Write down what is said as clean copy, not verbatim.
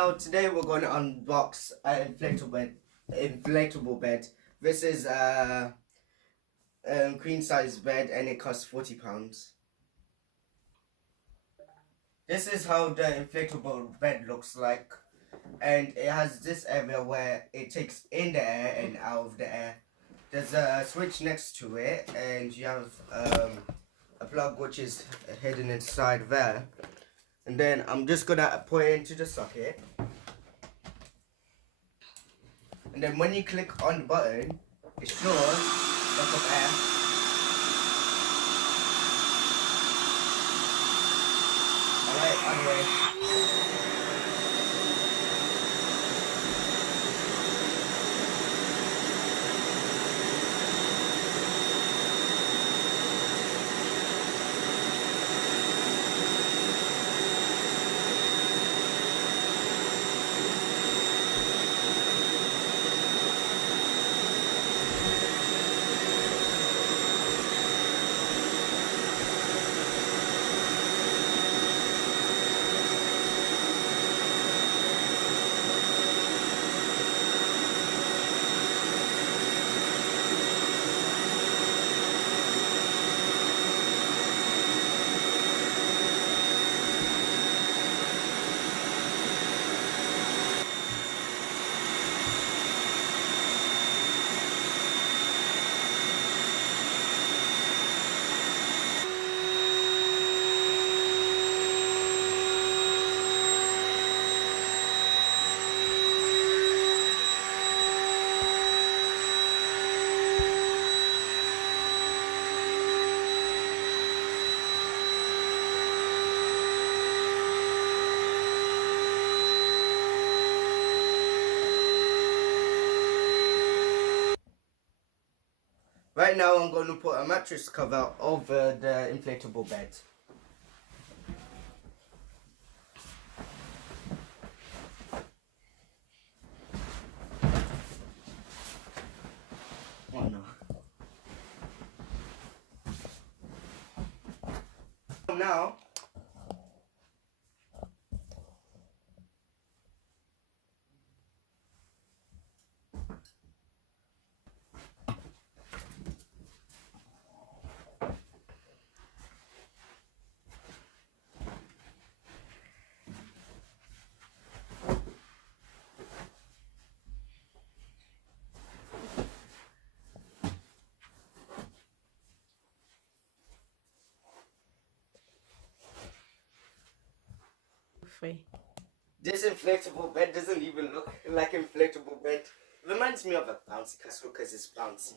Hello, today we're going to unbox an inflatable bed. This is a queen size bed and it costs £40. This is how the inflatable bed looks like, and it has this area where it takes in the air and out of the air. There's a switch next to it, and you have a plug which is hidden inside there. And then I'm just gonna put it into the socket. And then when you click on the button, it shows lots of air. Alright, anyway. Right now I'm going to put a mattress cover over the inflatable bed. Oh no. Now this inflatable bed doesn't even look like inflatable bed. It reminds me of a bouncy castle because it's bouncy.